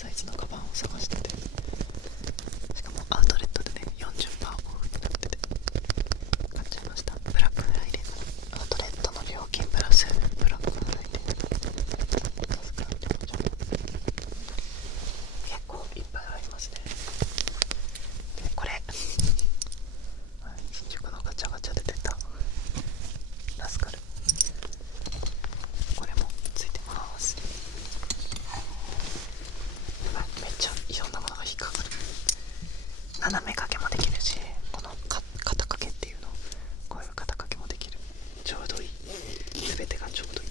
サイズのカバンを探してて、しかもアウトレットでね 40% オフになってて買っちゃいました。ブラックフライデー、アウトレットの料金プラスブラックフライデー助かるって思っちゃう。結構いっぱいありますね。でこれ新宿のガチャガチャで出たラスカル、これもついてます。めっちゃいろんなものが引っかかる。斜め掛けもできるし、この肩掛けっていうの、こういう肩掛けもできる。ちょうどいい、全てがちょうどいい。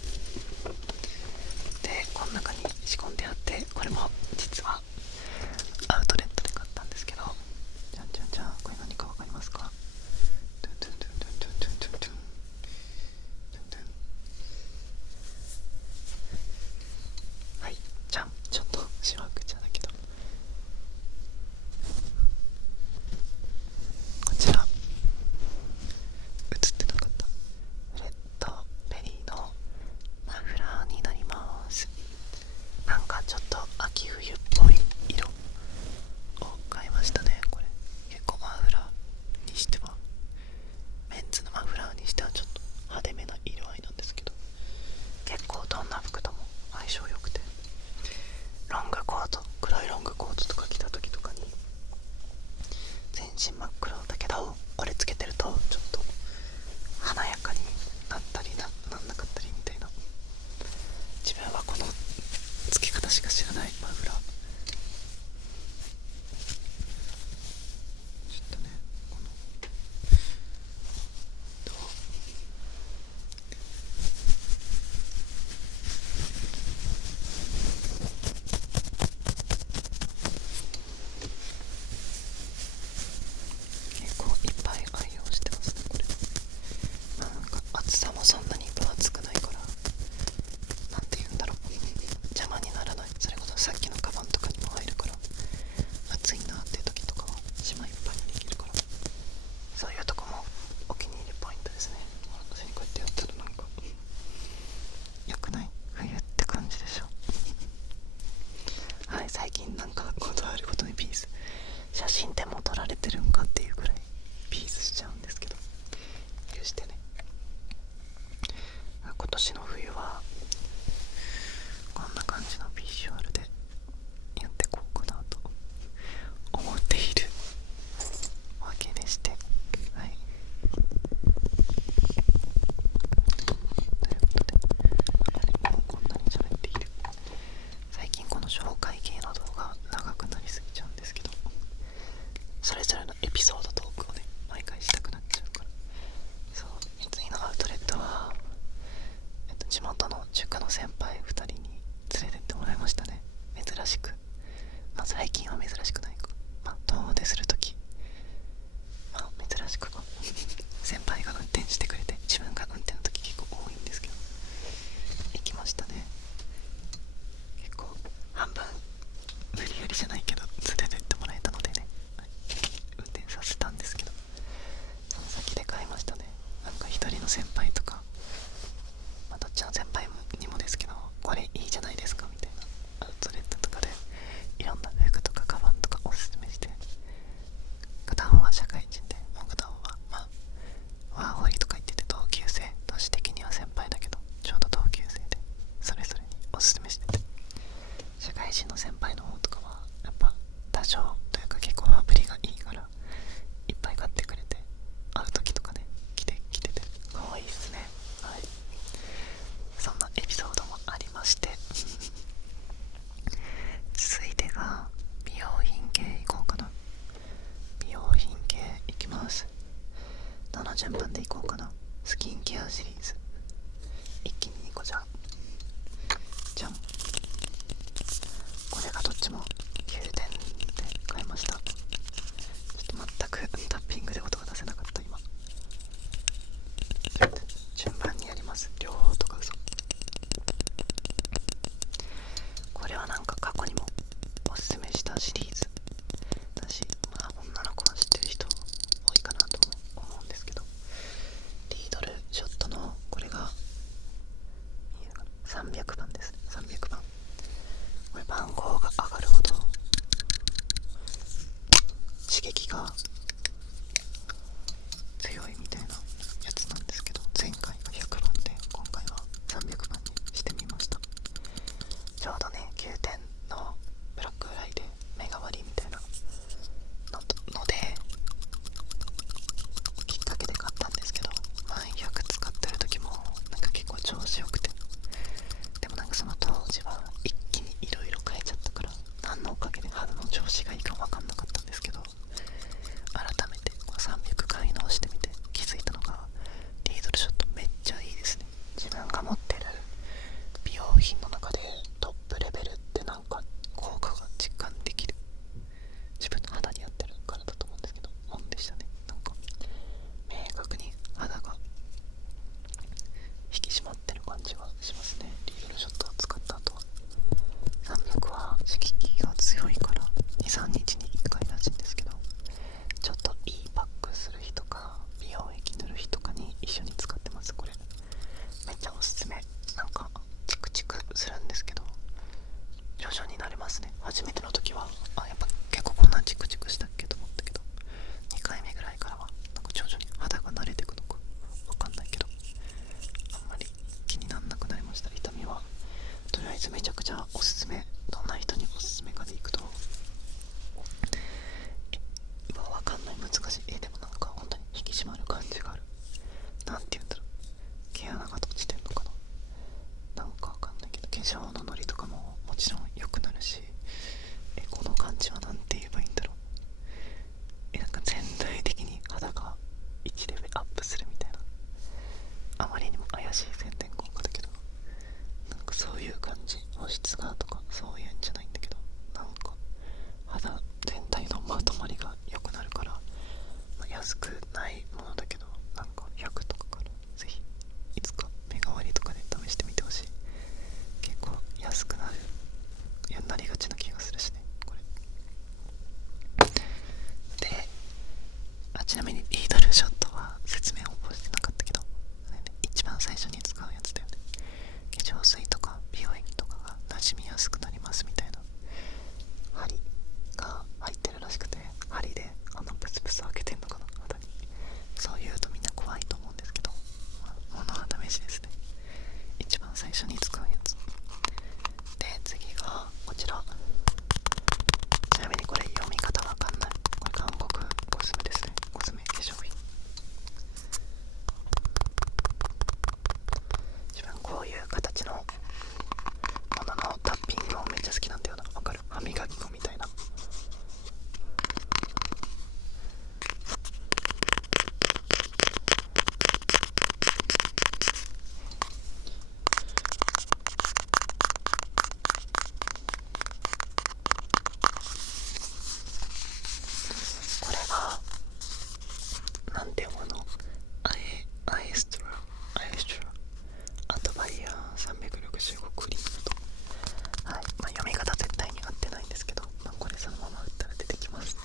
でこの中に仕込んであって、これも実はアウトレットで買ったんですけど、じゃんじゃんじゃん、これ何か分かりますか？トゥントゥントゥントゥントゥントゥントゥントゥントゥントゥン。はい、じゃん。ちょっとしわくちゃだけど、こちら映ってなかったレッドベリーのマフラーになります。なんかちょっと秋冬っぽい色を買いましたね。これ結構マフラーにしては、メンズのマフラーにしてはちょっと派手めな色合いなんですけど、結構どんな服とも相性良くて、ロングコート、黒いロングコートとか着た時とかに、全身真っ黒だけどこれつけてるとちょっと華やかになったりなんなかったりみたいな。自分はこの付け方しか知らないマフラー。ちょっとね、このどう結構いっぱい愛用してますね、これ。なんか厚さもそんなに分厚くないから、なんて言うんだろう、邪魔にならない。それこそさっきのカバンとかにも入るから、暑いなって時とかはしまいっぱいにできるから、そういうとこもお気に入りポイントですね。私にこうやってやったらなんか良くない？冬って感じでしょ。はい、最近なんかことあるごとにピース、写真でも撮られてるんかっていうくらいピースしちゃうんですけど、許してね。今年の冬はこんな感じのビジュアルでやっていこうかなと思っているわけでして、はい、ということで、もうこんなに喋っている。最近この紹介系の動画長くなりすぎちゃうんですけど、それぞれのエピソードトークをね毎回したくなっちゃうから。そう、次のアウトレットは、地元の塾の先輩2人に連れてってもらいましたね。珍しく、まあ最近は珍しくないか、まあ遠出するとき、まあ珍しく先輩が運転してくれて、自分が運転のとき結構多いんですけど行きましたね。結構半分無理やりじゃないけど連れてってもらえたのでね、はい、運転させたんですけど、その先で買いましたね。なんか一人の先輩とか、まあ、どっちの先輩にもですけど、これいいじゃないですかみたいな、アウトレットとかでいろんな服とかカバンとかおすすめして、片方は社会人で、もう片方はまあワーホリとか言ってて同級生、年的には先輩だけどちょうど同級生で、それぞれにおすすめしてて、社会人の先輩の方とかはやっぱ多少というか結構羽振りがいいからいっぱい買ってくれて、会う時とかね着てて可愛いっすね。はい、そんなエピソードもありまして続いてが美容品系いこうかな。美容品系いきます。どの順番でいこうかな。スキンケアシリーズ一気に2個じゃん。じゃん、これがどっちも9点で買いました。ちょっと全くタッピングで音が出せなかった今。順番にやります、両方とか嘘。これはなんか過去にもおすすめしたシリーズだし、まあ女の子は知ってる人多いかなとも思うんですけど、リードルショットのこれが300番ですね。300番、これ番号が上がるほどますね。初めての時はやっぱ結構こんなチクチクしたっけと思ったけど、2回目ぐらいからはなんか徐々に肌が慣れてくのかわかんないけど、あんまり気にならなくなりました。痛みはとりあえずめちゃくちゃおすすめ。どんな人におすすめかでいくと、今わかんない、難しい。でもなんか本当に引き締まる感じがある。なんて言うんだろう、毛穴が閉じてんのかな、なんかわかんないけど、化粧のノリとかももちろん良くなるし、この感じはなんて言えばいいんだろう。なんか全体的に肌が1レベルアップするみたいな、あまりにも怪しい宣伝効果だけど、なんかそういう感じ。保湿がとかそういうんじゃないんだけど、なんか肌全体のまとまりが良くなるから、安くないものだけど、なんか100とかからぜひいつか目代わりとかで試してみてほしい。結構安くなる、なりがちな気がするしね、これで。ちなみにリードルショットは説明を覚えてなかったけど、一番最初に使うやつだよね。化粧水とか美容液とかが馴染みやすくなりますみたいな針が入ってるらしくて、針でプスプス開けてんのかな、肌に。そういうとみんな怖いと思うんですけど、物は試しですね。一番最初に使うやつで、次がこちら。ちなみにこれ読み方わかんない。これ韓国コスメですね。コスメ化粧品。自分こういう形のもののタッピングもめっちゃ好きなんだよな。わかる？歯磨き粉みたいな。これがなんて読むの？アエストラアドバイヤー365クリームと。はい、読み方絶対に合ってないんですけど、これそのまま打ったら出てきます。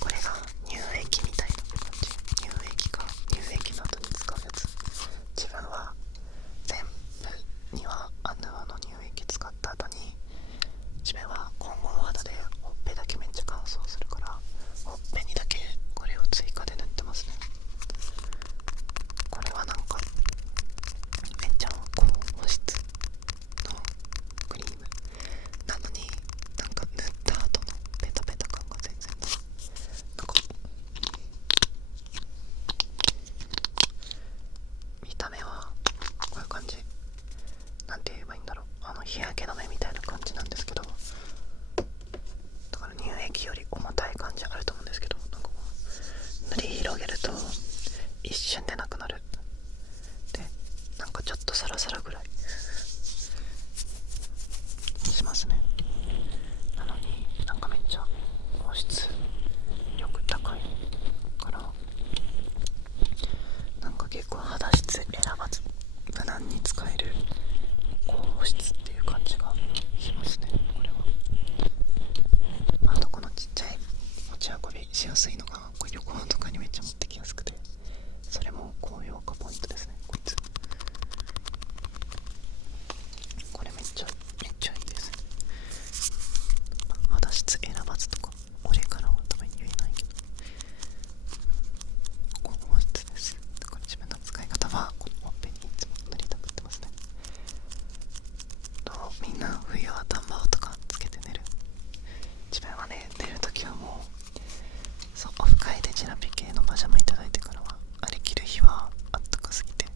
これが乳液みたいな感じ。乳液の後に使うやつ。自分は全部には乳液使った後に、自分は今後の肌でほっぺだけめっちゃ乾燥するから、ほっぺにだけこれを追加で塗ってますね。これはなんかめっちゃ高保湿のクリームなのに、なんか塗った後のペタペタ感が全然ない。なんか見た目はこういう感じ。なんて言えばいいんだろう、日焼け止めみたいな感じなんですけど、だから乳液より重たい感じあると思うんですけど、なんか塗り広げると一瞬でなくなる。で、なんかちょっとサラサラぐらいしますね。なのになんかめっちゃ保湿力高いから、なんか結構肌質選ばず無難に使える高保湿っていう感じがしますね、これは。あとこのちっちゃい持ち運びしやすいのが、これ旅行とかにめっちゃ持ってきやすくて、それも高評価ポイントですね、こいつ。これめっちゃいいですね。肌質選ばずとか俺からは多分言えないけど、高保湿です。だから自分の使い方はこのほっぺにいつも塗りたくってますね。みんな冬は暖房とかつけて寝る？自分はね、寝るときはもうオフ会でジェラピ系のパジャマいただいてからは、あれ着る日はあったかすぎて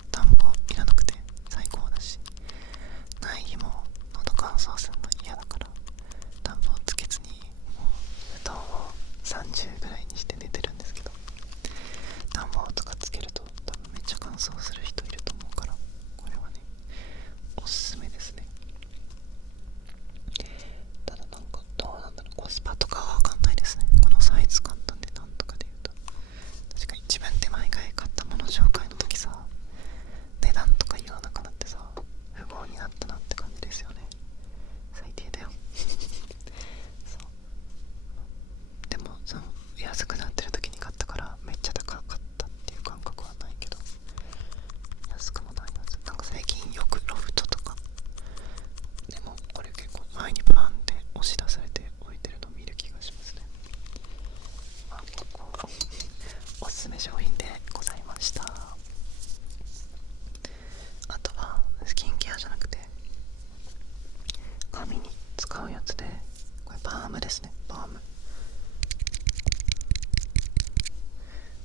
バームですね、バーム。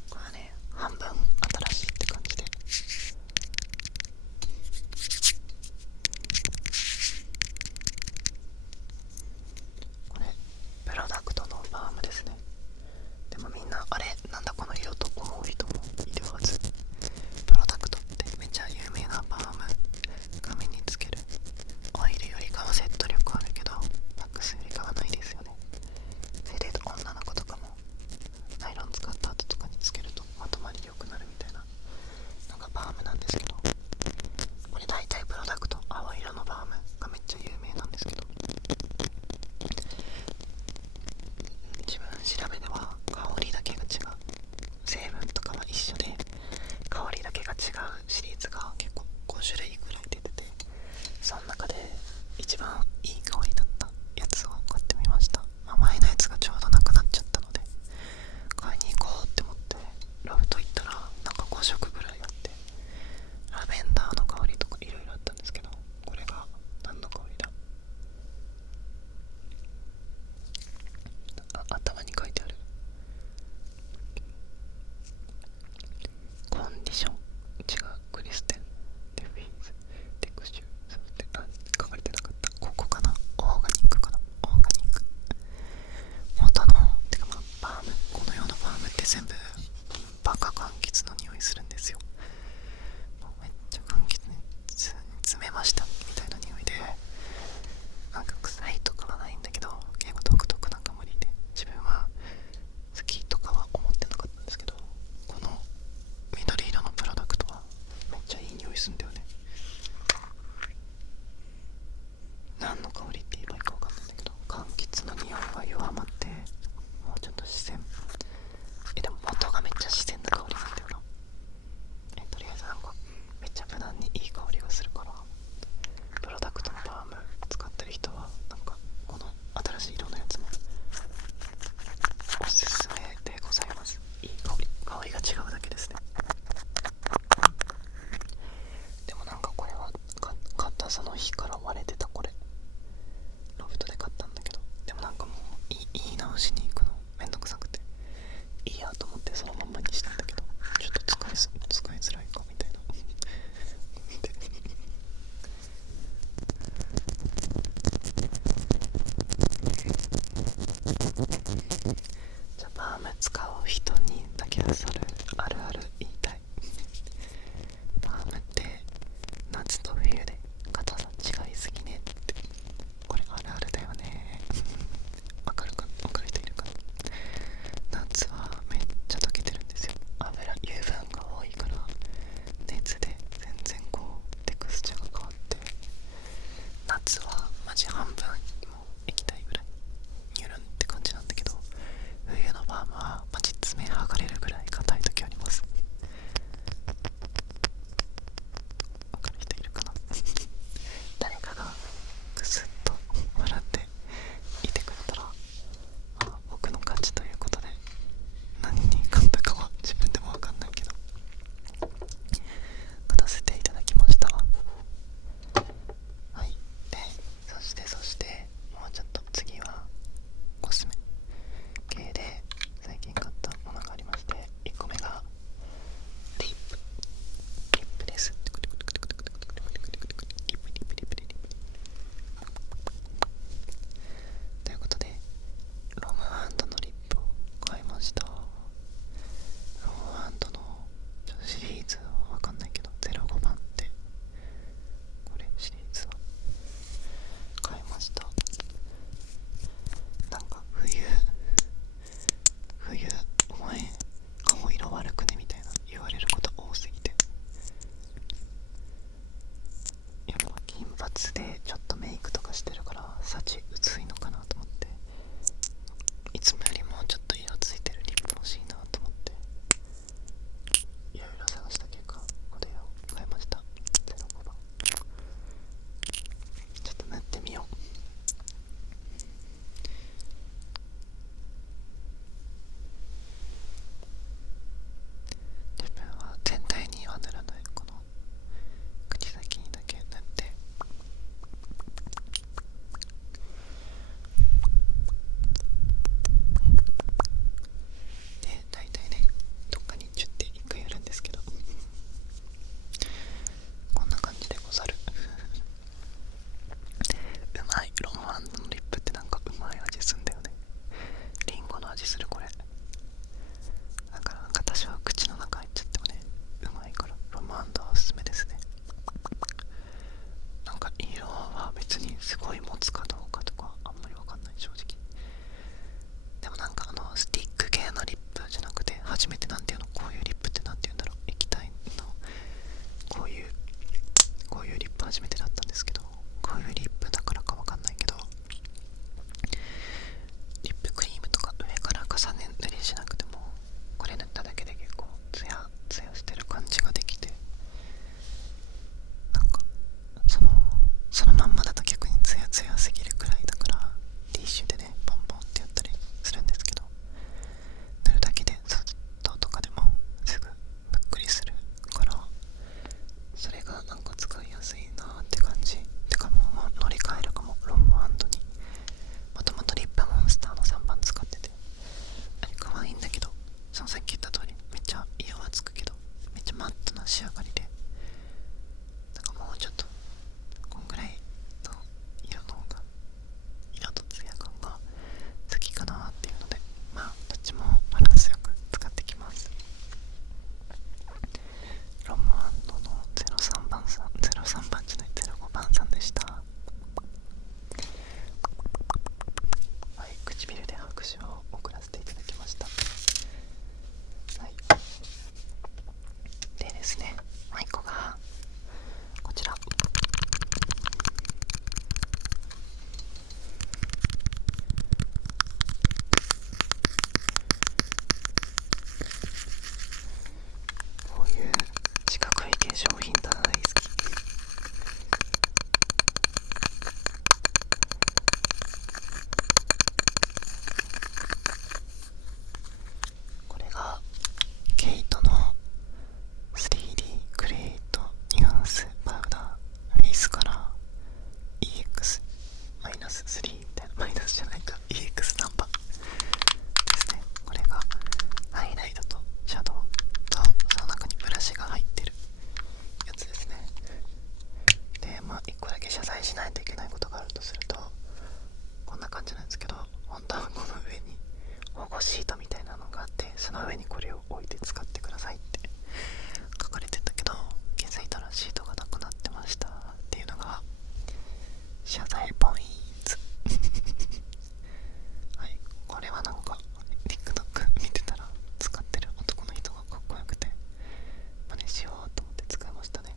これはね、半分新しいって感じで、これプロダクトのバームですね。でもみんなあれなんだこの色と思う人もいるはず。プロダクトってめっちゃ有名なバーム、髪につけるオイルよりかはセット力あるけどワックスよりかはないですよね。シートみたいなのがあって、その上にこれを置いて使ってくださいって書かれてたけど、気づいたらシートがなくなってましたっていうのが謝罪ポイントはい、これはなんか TikTok 見てたら使ってる男の人がかっこよくて真似しようと思って使いましたね。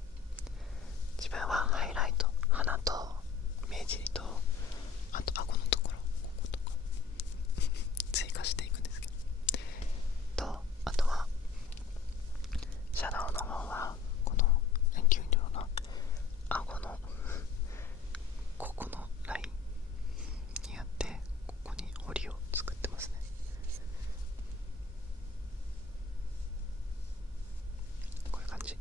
自分はハイライト、鼻と目尻とあと顎のところ、こことか追加していくんですけど、あとはシャドウの方はこの遠近量の顎のここのラインにあって、ここに彫りを作ってますね。こういう感じ。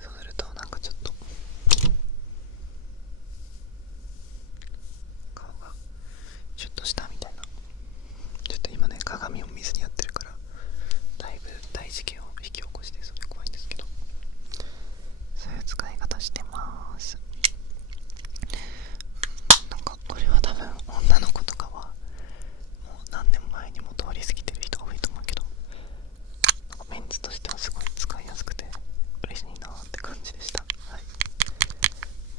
そうするとなんかちょっと顔がシュッとしたみたいな。ちょっと今ね鏡を見ずにやってるからだいぶ大事件を引き起こしてそれ怖いんですけど、そういう使い方してます。なんかこれは多分女の子とかはもう何年前にも通り過ぎてる人が多いと思うけど、なんかメンツとしてはすごい使いやすくて嬉しいなって感じでした。はい、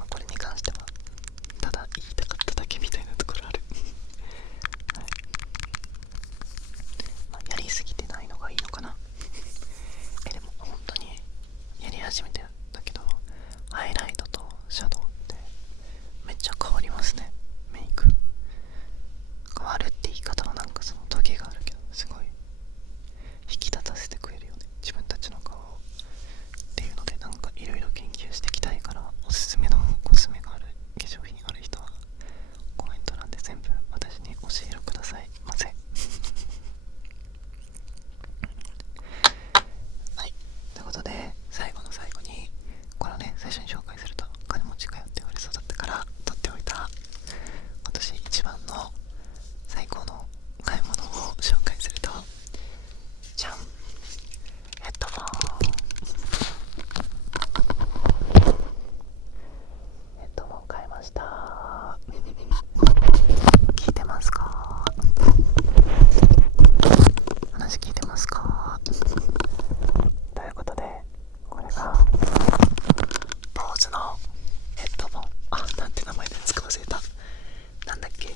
これに関してはただ言いたかっただけみたいなところあるはい、やりすぎてないのがいいのかなでも本当にやり始めてだけど、ハイライトとシャドウってめっちゃ変わりますね。メイク変わるって言い方はなんかそのトゲがあるけど、すごい引き立たせてくれるよね、自分たちの顔をっていうので、なんかいろいろ研究していきたいから、おすすめのコスメがある、化粧品ある人はコメント欄で全部私に教えてくださいませはい、ということで最後の最後にこれをね、最初に紹介すると金持ちかよって言われそうだったから取っておいた今年一番の最高の買い物を紹介すると、じゃん、ヘッドフォン。ヘッドフォン買いました聞いてますか？話聞いてますか？ということで、これが坊主のヘッドフォン、なんて名前で使わせた、なんだっけ、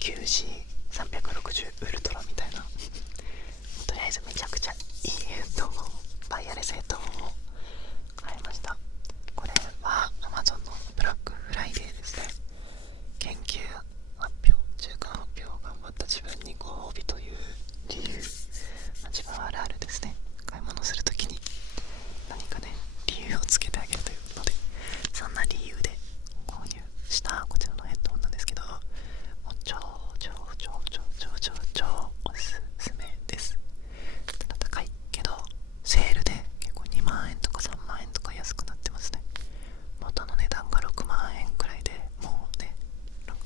QC360 ウルトラみたいな、とりあえずめちゃくちゃいいヘッドフォン、ワイヤレスヘッドフォンを買いました。これは Amazon のブラックフライデーですね。研究発表、中間発表を頑張った自分にご褒美という理由、自分はあるあるですね。買い物するときに何かね、理由をつけてあげるというので、そんな理由で購入したこちらのヘッドホンなんですけど、もう超おすすめです。ただ高いけどセールで結構2万円とか3万円とか安くなってますね。元の値段が6万円くらいで、もうね、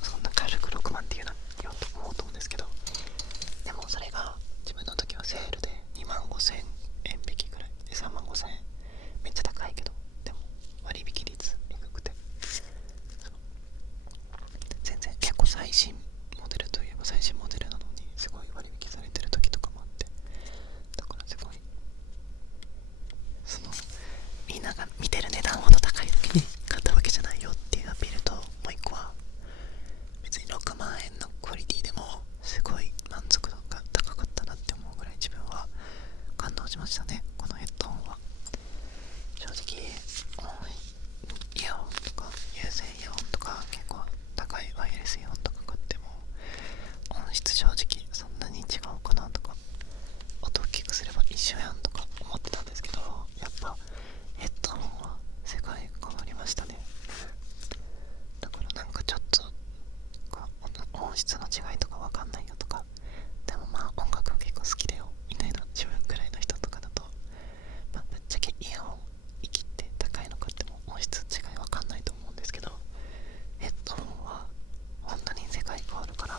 そんな軽く6万っていうのよと思うと思うんですけど、でもそれが自分の時はセールで2万5千円引きくらいで3万5千円、めっちゃ高いけどでも割引率低くて、全然結構最新モデルといえば最新モデルなのにすごい割引されてる時とかもあって、だからすごいそのみんなが見てる値段ほど高い時に買ったわけじゃないよっていうアピールと、もう一個は別に6万円のクオリティでもすごい満足度が高かったなって思うぐらい自分は感動しましたね、このヘッドホンは。正直イヤホンとか有線イヤホンとか結構高いワイヤレスイヤホンとか買っても音質正直そんなに違うかなとか、音大きくすれば一緒やんとか思ってたんですけど、やっぱヘッドホンは世界変わりましたね。だからなんかちょっと音質の違いとかわかんないよとか、でもまあ音楽結構好きだよみたいな自分くらいの人とかだと、ぶっちゃけイヤホン生きって高いのかっても音質違いわかんないと思うんですけど、ヘッドホンは本当に世界変わるから、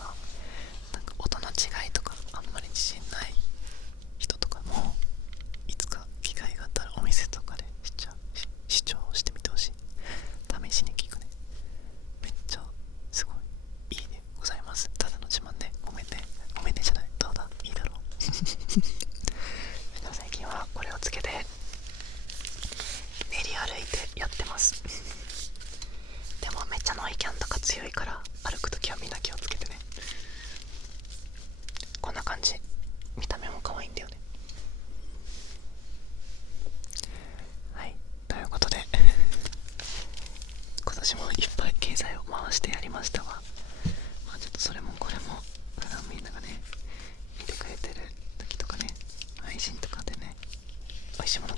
なんか音の違いとかあんまり自信ない人とかもいつか機会があったらお店とかで視聴してみてほしい。試しに聞くね、めっちゃすごいいいでございます。ただの自味しいもの